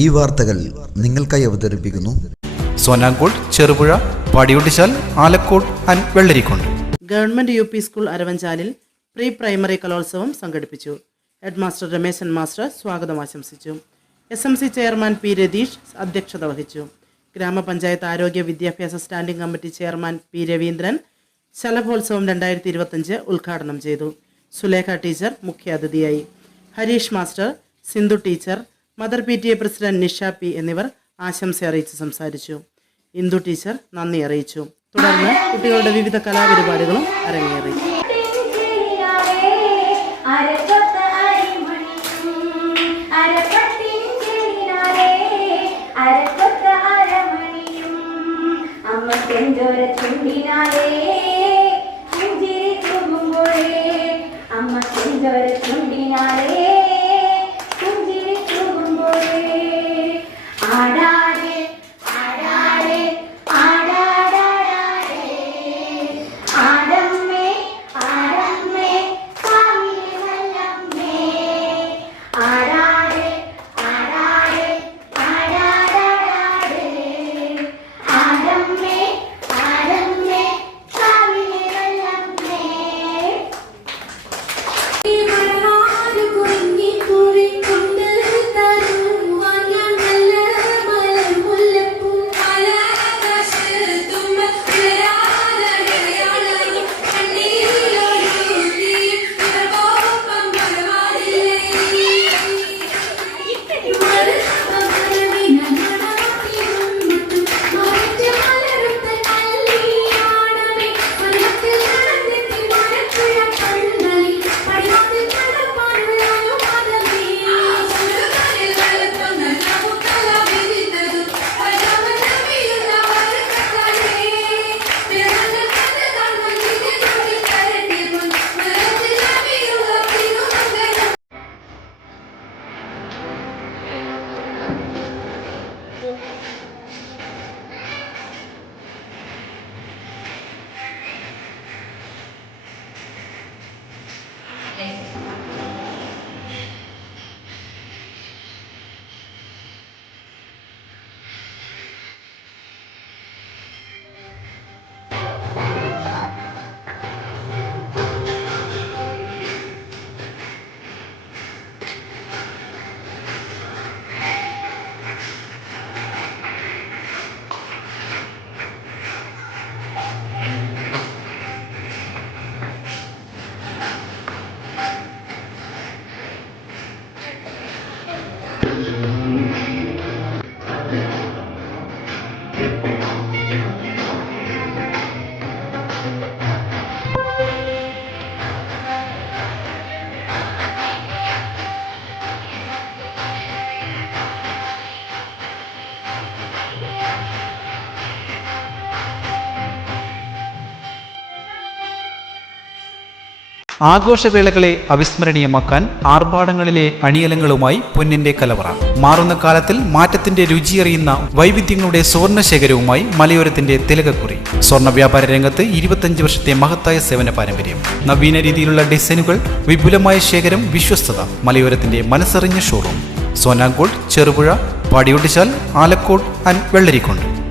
ഈ വാർത്തകൾ നിങ്ങൾക്കായി അവതരിപ്പിക്കുന്നു Sonangode, Cherupuzha, Padiyottuchal, Alakode and Vellarikundu. Government U P school അരവഞ്ചാലിൽ പ്രീ പ്രൈമറി കലോത്സവം സംഘടിപ്പിച്ചു. ഹെഡ് മാസ്റ്റർ രമേശൻ മാസ്റ്റർ സ്വാഗതം ആശംസിച്ചു. SMC ചെയർമാൻ പി രതീഷ് അധ്യക്ഷത വഹിച്ചു. ഗ്രാമപഞ്ചായത്ത് ആരോഗ്യ വിദ്യാഭ്യാസ standing committee chairman P Raveendran Shalabhotsavam 2025 ഉദ്ഘാടനം ചെയ്തു. സുലേഖ ടീച്ചർ മുഖ്യാതിഥിയായി. Harish master, Sindhu teacher, mother PTA president Nisha P എന്നിവർ ആശംസ അറിയിച്ച് സംസാരിച്ചു. ഇന്ദു ടീച്ചർ നന്ദി അറിയിച്ചു. തുടർന്ന് കുട്ടികളുടെ വിവിധ കലാപരിപാടികളും അരങ്ങേറി. ആഘോഷവേളകളെ അവിസ്മരണീയമാക്കാൻ ആർഭാടങ്ങളിലെ അണിയലങ്ങളുമായി പൊന്നിന്റെ കലവറ. മാറുന്ന കാലത്തിൽ മാറ്റത്തിന്റെ രുചിയറിയുന്ന വൈവിധ്യങ്ങളുടെ സ്വർണ്ണശേഖരവുമായി മലയോരത്തിന്റെ തിലകക്കുറി. സ്വർണ്ണ വ്യാപാര രംഗത്ത് 25 വർഷത്തെ മഹത്തായ സേവന പാരമ്പര്യം. നവീന രീതിയിലുള്ള ഡിസൈനുകൾ, വിപുലമായ ശേഖരം, വിശ്വസ്തത. മലയോരത്തിന്റെ മനസ്സറിഞ്ഞ ഷോറൂം. സോനാങ്കോട്, ചെറുപുഴ, പാടിയൊട്ടിച്ചാൽ, ആലക്കോട് ആൻഡ് വെള്ളരിക്കുണ്ട്.